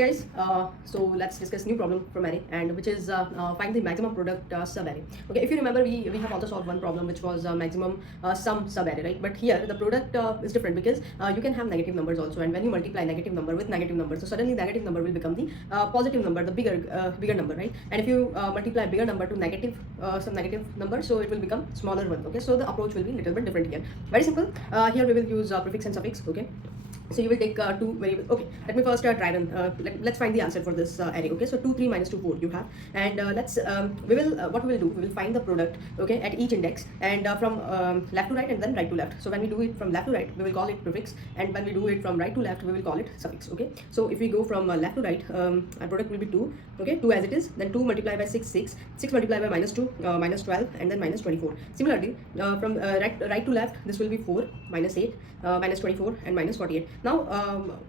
Hey guys, so let's discuss new problem from array, and which is find the maximum product sub array. Okay, if you remember, we have also solved one problem which was maximum sum sub array, right? But here the product is different because you can have negative numbers also, and when you multiply negative number with negative number, so suddenly negative number will become the positive number, the bigger number, right? And if you multiply bigger number to negative some negative number, so it will become smaller one. Okay, so the approach will be little bit different here. Very simple. Here we will use prefix and suffix. Okay. So you will take two variables. Okay, let me first try run. Let's find the answer for this array. Okay, so 2, 3 minus 2, 4 you have, and we will what we will do, we will find the product, okay, at each index, and from left to right and then right to left. So when we do it from left to right, we will call it prefix, and when we do it from right to left, we will call it suffix. Okay, so if we go from left to right, our product will be 2. Okay, 2 as it is, then 2 multiplied by 6, 6 multiplied by minus 2, minus 12, and then minus 24. Similarly, from right to left, this will be 4, minus 8, minus 24, and minus 48. Now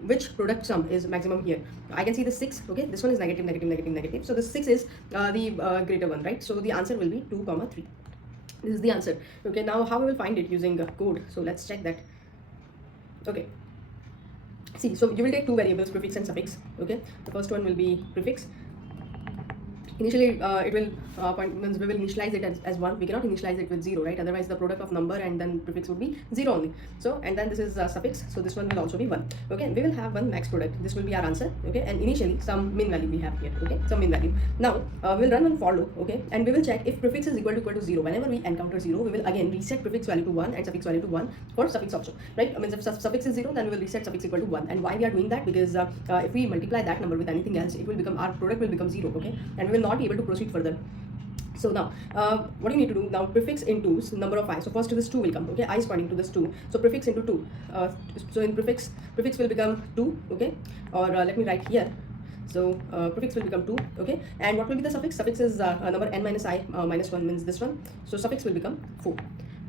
which product sum is maximum here? I can see the 6. Okay, this one is negative, negative, negative, negative, so the 6 is the greater one, right? So the answer will be 2 comma 3. This is the answer. Okay, now how we will find it using code? So let's check that. Okay, see, so you will take two variables, prefix and suffix. Okay, the first one will be prefix. Initially it will means we will initialize it as 1. We cannot initialize it with 0, right? Otherwise the product of number and then prefix would be 0 only. So, and then this is suffix, so this one will also be 1. Okay, we will have one max product. This will be our answer. Okay, and initially some min value we have here. Okay, some min value. Now we'll run one for loop. Okay, and we will check if prefix is equal to 0. Whenever we encounter 0, we will again reset prefix value to 1 and suffix value to 1 for suffix also, right? I mean, if suffix is 0, then we will reset suffix equal to 1. And why we are doing that? Because if we multiply that number with anything else, it will become, our product will become 0. Okay, and we will not be able to proceed further. So now what do you need to do now? Prefix into number of I. So first this 2 will come. Okay, I is pointing to this 2, so prefix into 2. So in prefix will become 2. Okay, or let me write here. So prefix will become 2. Okay, and what will be the suffix? Suffix is number n minus I minus 1, means this one. So suffix will become 4.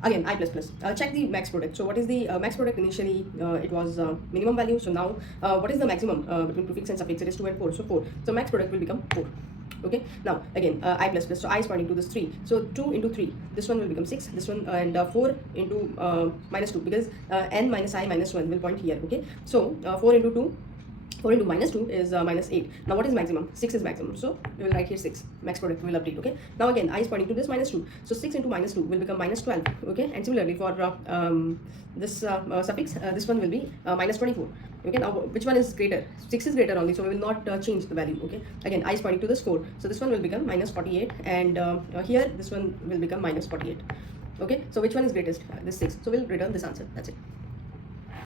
Again I plus plus. Check the max product. So what is the max product? Initially it was minimum value. So now what is the maximum between prefix and suffix? It is 2 and 4. So 4. So max product will become 4. Okay, now again I plus plus, so I is pointing to this 3, so 2 into 3, this one will become 6, this one, and 4 into minus 2, because n minus I minus 1 will point here. Okay, so 4 into 2, 4 into minus 2 is minus 8. Now what is maximum? 6 is maximum, so we will write here 6. Max product will update. Okay, now again I is pointing to this minus 2, so 6 into minus 2 will become minus 12. Okay, and similarly for this suffix, this one will be minus 24. Okay, now which one is greater? 6 is greater only, so we will not change the value. Okay, again I is pointing to this 4, so this one will become minus 48, and here this one will become minus 48. Okay, so which one is greatest? This 6, so we'll return this answer. That's it.